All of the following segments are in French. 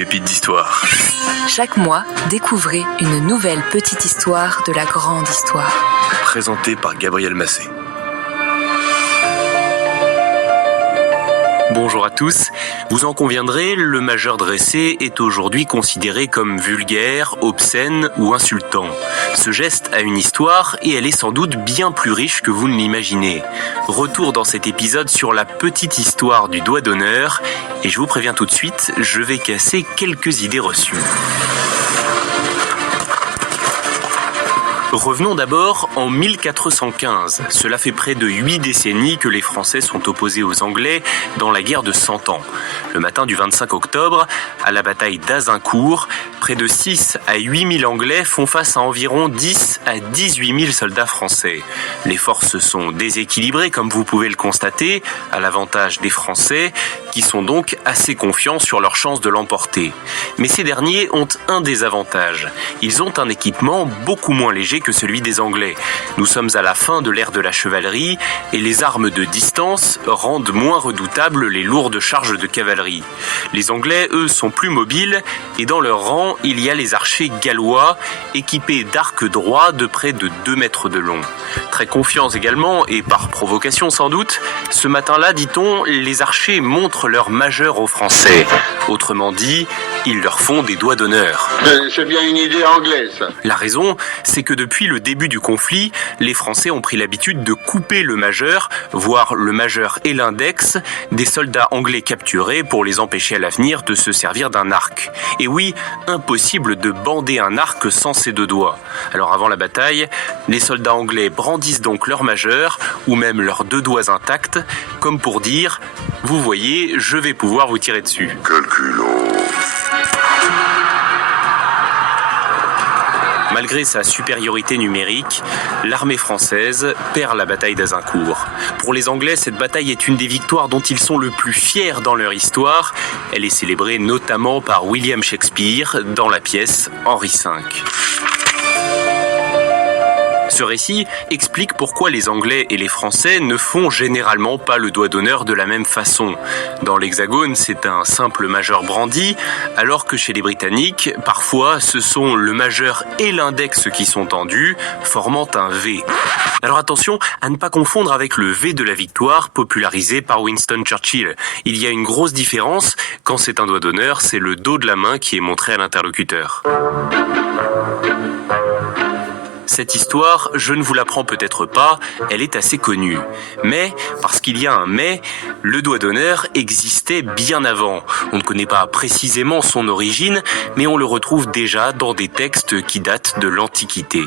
pépites d'histoire. Chaque mois, découvrez une nouvelle petite histoire de la grande histoire. Présentée par Gabriel Massé. Bonjour à tous. Vous en conviendrez, le majeur dressé est aujourd'hui considéré comme vulgaire, obscène ou insultant. Ce geste a une histoire et elle est sans doute bien plus riche que vous ne l'imaginez. Retour dans cet épisode sur la petite histoire du doigt d'honneur et je vous préviens tout de suite, je vais casser quelques idées reçues. Revenons d'abord en 1415. Cela fait près de 8 décennies que les Français sont opposés aux Anglais dans la guerre de 100 ans. Le matin du 25 octobre, à la bataille d'Azincourt, près de 6 à 8 000 Anglais font face à environ 10 à 18 000 soldats français. Les forces sont déséquilibrées comme vous pouvez le constater, à l'avantage des Français, qui sont donc assez confiants sur leurs chances de l'emporter. Mais ces derniers ont un désavantage. Ils ont un équipement beaucoup moins léger que celui des Anglais. Nous sommes à la fin de l'ère de la chevalerie et les armes de distance rendent moins redoutables les lourdes charges de cavalerie. Les Anglais, eux, sont plus mobiles et dans leur rang, il y a les archers gallois équipés d'arcs droits de près de 2 mètres de long. Très confiants également et par provocation sans doute, ce matin-là, dit-on, les archers montrent leur majeur aux Français. Autrement dit, ils leur font des doigts d'honneur. C'est bien une idée anglaise. La raison, c'est que depuis le début du conflit, les Français ont pris l'habitude de couper le majeur, voire le majeur et l'index, des soldats anglais capturés pour les empêcher à l'avenir de se servir d'un arc. Et oui, impossible de bander un arc sans ses 2 doigts. Alors avant la bataille, les soldats anglais brandissent donc leur majeur, ou même leurs 2 doigts intacts, comme pour dire « Vous voyez, je vais pouvoir vous tirer dessus ». Quel culot. Malgré sa supériorité numérique, l'armée française perd la bataille d'Azincourt. Pour les Anglais, cette bataille est une des victoires dont ils sont le plus fiers dans leur histoire. Elle est célébrée notamment par William Shakespeare dans la pièce Henri V. Ce récit explique pourquoi les Anglais et les Français ne font généralement pas le doigt d'honneur de la même façon. Dans l'Hexagone, c'est un simple majeur brandi, alors que chez les Britanniques, parfois, ce sont le majeur et l'index qui sont tendus, formant un V. Alors attention à ne pas confondre avec le V de la victoire popularisé par Winston Churchill. Il y a une grosse différence, quand c'est un doigt d'honneur, c'est le dos de la main qui est montré à l'interlocuteur. Cette histoire, je ne vous l'apprends peut-être pas, elle est assez connue. Mais, parce qu'il y a un mais, le doigt d'honneur existait bien avant. On ne connaît pas précisément son origine, mais on le retrouve déjà dans des textes qui datent de l'Antiquité.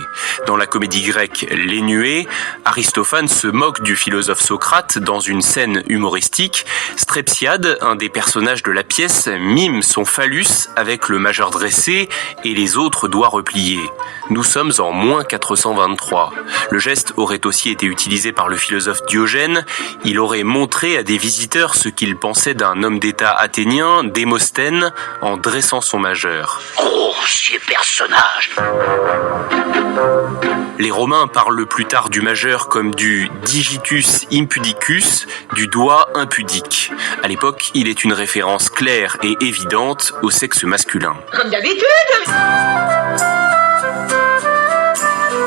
Dans la comédie grecque Les Nuées, Aristophane se moque du philosophe Socrate dans une scène humoristique. Strepsiade, un des personnages de la pièce, mime son phallus avec le majeur dressé et les autres doigts repliés. Nous sommes en moins 423. Le geste aurait aussi été utilisé par le philosophe Diogène. Il aurait montré à des visiteurs ce qu'il pensait d'un homme d'État athénien, Démosthène, en dressant son majeur. Grossier personnage. Les Romains parlent plus tard du majeur comme du digitus impudicus, du doigt impudique. À l'époque, il est une référence claire et évidente au sexe masculin. Comme d'habitude.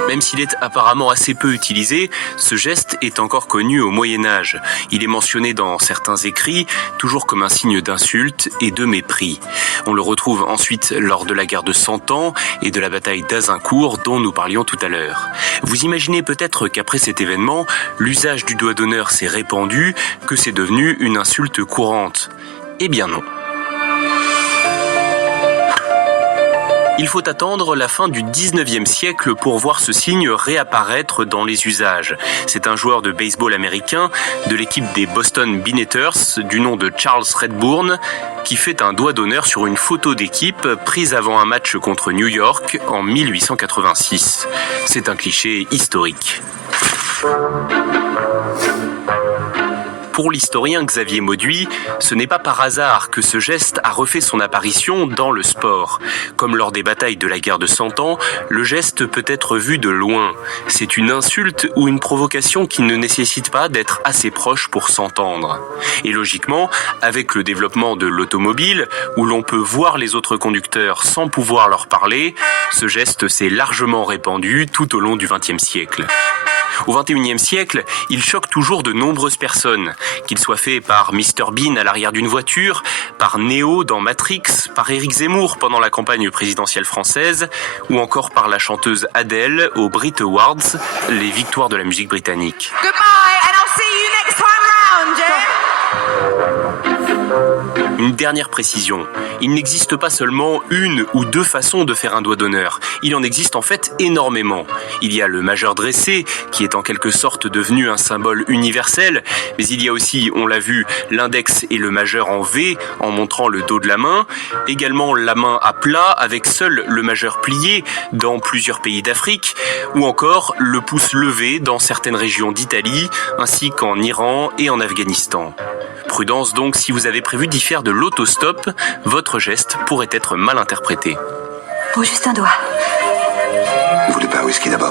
Même s'il est apparemment assez peu utilisé, ce geste est encore connu au Moyen-Âge. Il est mentionné dans certains écrits, toujours comme un signe d'insulte et de mépris. On le retrouve ensuite lors de la guerre de 100 ans et de la bataille d'Azincourt dont nous parlions tout à l'heure. Vous imaginez peut-être qu'après cet événement, l'usage du doigt d'honneur s'est répandu, que c'est devenu une insulte courante. Eh bien non. Il faut attendre la fin du 19e siècle pour voir ce signe réapparaître dans les usages. C'est un joueur de baseball américain de l'équipe des Boston Beaneaters, du nom de Charles Redbourn, qui fait un doigt d'honneur sur une photo d'équipe prise avant un match contre New York en 1886. C'est un cliché historique. Pour l'historien Xavier Mauduit, ce n'est pas par hasard que ce geste a refait son apparition dans le sport. Comme lors des batailles de la guerre de 100 ans, le geste peut être vu de loin. C'est une insulte ou une provocation qui ne nécessite pas d'être assez proche pour s'entendre. Et logiquement, avec le développement de l'automobile, où l'on peut voir les autres conducteurs sans pouvoir leur parler, ce geste s'est largement répandu tout au long du XXe siècle. Au XXIe siècle, il choque toujours de nombreuses personnes, qu'il soit fait par Mr Bean à l'arrière d'une voiture, par Neo dans Matrix, par Éric Zemmour pendant la campagne présidentielle française, ou encore par la chanteuse Adele aux Brit Awards, les victoires de la musique britannique. Goodbye, and I'll see you next time round, yeah? Une dernière précision, il n'existe pas seulement une ou deux façons de faire un doigt d'honneur, il en existe en fait énormément. Il y a le majeur dressé, qui est en quelque sorte devenu un symbole universel, mais il y a aussi, on l'a vu, l'index et le majeur en V, en montrant le dos de la main, également la main à plat, avec seul le majeur plié dans plusieurs pays d'Afrique, ou encore le pouce levé dans certaines régions d'Italie, ainsi qu'en Iran et en Afghanistan. Prudence donc, si vous avez prévu d'y faire de l'autostop, votre geste pourrait être mal interprété. Oh, juste un doigt. Vous voulez pas un whisky d'abord ?